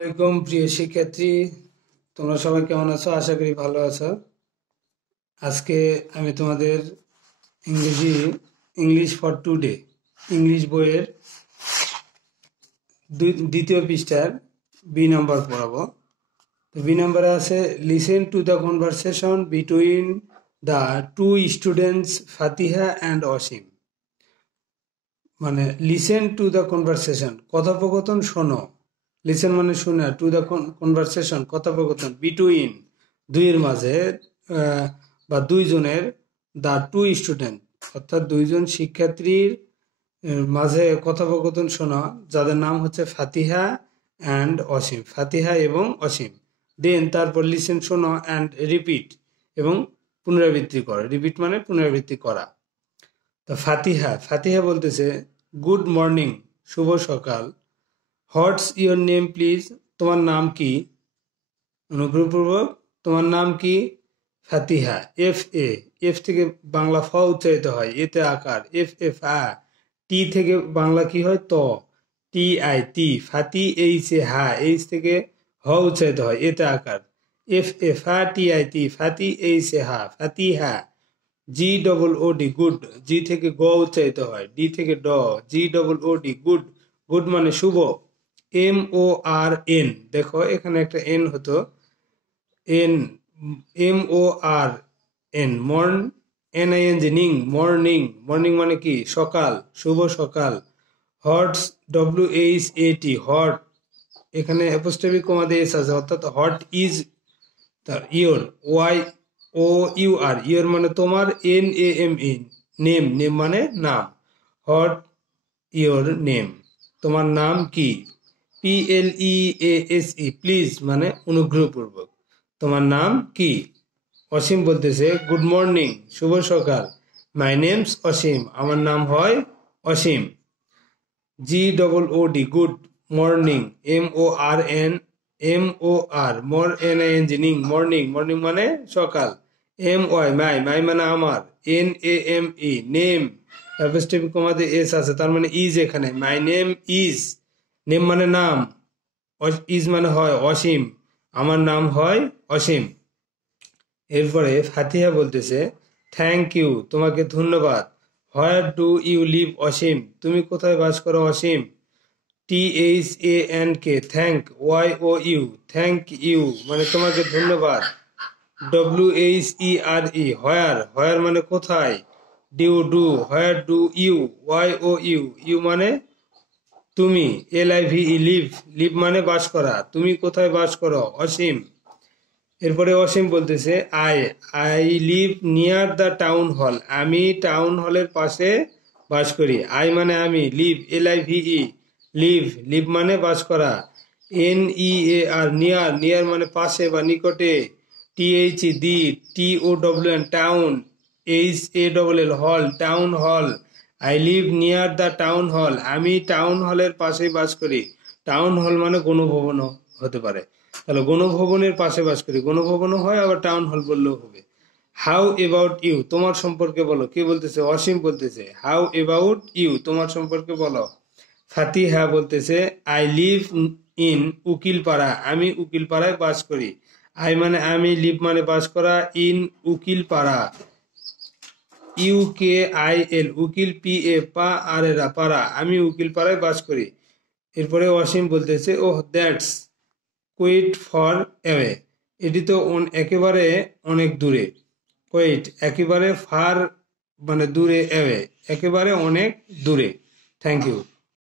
আসসালামাইকুম প্রিয় শিক্ষার্থী, তোমরা সবাই কেমন আছো? আশা করি ভালো আছো। আজকে আমি তোমাদের ইংলিশ ফর টুডে ইংলিশ বইয়ের দ্বিতীয় পৃষ্ঠার বি নাম্বার পড়াবো। তো বি নাম্বারে আছে listen to the conversation between the two students Fatiha and Asim. মানে লিসেন টু দ্য কনভারসেশন, কথোপকথন শোনো। লিসেন মানে শোনা, টু দ্য কনভারসেশন কথোপকথন, বিটুইন দুইয়ের মাঝে বা দুইজনের, দ্য টু স্টুডেন্ট অর্থাৎ দুইজন শিক্ষার্থীর মাঝে কথোপকথন শোনা, যাদের নাম হচ্ছে ফাতিহা অ্যান্ড অসীম, ফাতিহা এবং অসীম। দেন তারপর লিসেন শোনো অ্যান্ড রিপিট এবং পুনরাবৃত্তি করো। রিপিট মানে পুনরাবৃত্তি করা। তো ফাতিহা ফাতিহা বলতেছে গুড মর্নিং, শুভ সকাল। হোয়াটস ইয়োর নেম প্লিজ, তোমার নাম কি? অনুগ্রহপূর্বক তোমার নাম কি? ফাতিহা। এফ থেকে বাংলা ফ উচ্চারিত হয়, এতে আকার এফ। টি থেকে বাংলা কি হয়? ত। টি আই তি। ফাতি এইচ এ হা, এইচ থেকে হ উচ্চারিত হয়, এতে আকার এফ হা টি আই তি, ফাতি এইচ এ হা, Fatiha. G double O D good, G থেকে গ উচ্চারিত হয়, ডি থেকে ড, G double O D good. Good মানে শুভ। MORN, দেখো এখানে একটা এন হতো, N, MORN, morn, NING, morning. Morning মানে কি? সকাল, শুভ সকাল। হটস, WHAT, হট, এখানে অ্যাপোস্ট্রফি কমা দিয়ে এস আছে, অর্থাৎ hot is your, YOUR, your মানে তোমার, NAME, নেম, নেম মানে নাম। হট ইয়োর নেম, তোমার নাম কি? PLEASE, প্লিজ মানে অনুগ্রহপূর্বক, তোমার নাম কি? অসীম বলতেছে গুড মর্নিং, শুভ সকাল। মাই নেমস অসীম, আমার নাম হয় অসীম। GOOD, good morning. MORNING, morning, morning মানে সকাল। MY, মাই, মাই মানে আমার। NAME, নেম, অ্যাপোস্ট্রফি কমাতে এস আছে, তার মানে ইজ এখানে। মাই নেম ইজ, নেম মানে নাম, ইজ মানে হয় অসীম, আমার নাম হয় অসীম। এরপরে ফাতিহা বলতেছে থ্যাংক ইউ, তোমাকে ধন্যবাদ। Where do you live Ashim, তুমি কোথায় বাস করো Ashim? THANK, thank. YOU, thank you মানে তোমাকে ধন্যবাদ। WHERE, হোয়ার, হোয়ার মানে কোথায়। Do, where do you, YOU, you মানে তুমি। LIVE, লিভ, লিভ মানে বাস করা, তুমি কোথায় বাস করো অসীম। এরপরে অসীম বলতেছে I live near the town hall, আমি টাউন হলের পাশে বাস করি। আই মানে আমি, লিভ, LIVE, লিভ, লিভ মানে বাস করা। NEAR, নিয়ার, নিয়ার মানে পাশে বা নিকটে। TH, দি, TOWN, টাউন। HALL, হল, town hall. I live near the town hall, আমি টাউন হলের পাশে বাস করি। টাউন হল মানে গণভবন হতে পারে, তাহলে গণভবনের পাশে বাস করি, গণভবনও হয়, আবার টাউন হল বললেও হবে। হাউ এবাউট ইউ, তোমার সম্পর্কে বলো। কে বলতেছে? অসীম বলতেছে হাউ এবাউট ইউ, তোমার সম্পর্কে বলো। ফাতিহা বলতেছে আই লিভ ইন উকিলপাড়া, আমি উকিলপাড়ায় বাস করি। আই মানে আমি, লিভ মানে বাস করা, ইন উকিলপাড়া। UKIL, উকিল, PA, পা আর এরা, পাড়া, আমি উকিলপাড়ায় বাস করি। এরপরে অসীম বলতেছে ওহ দ্যাটস কুইট ফর অ্যাওয়ে, এটি তো একেবারে অনেক দূরে। কুইট একেবারে, ফার মানে দূরে, অ্যাওয়ে একেবারে অনেক দূরে। Thank you.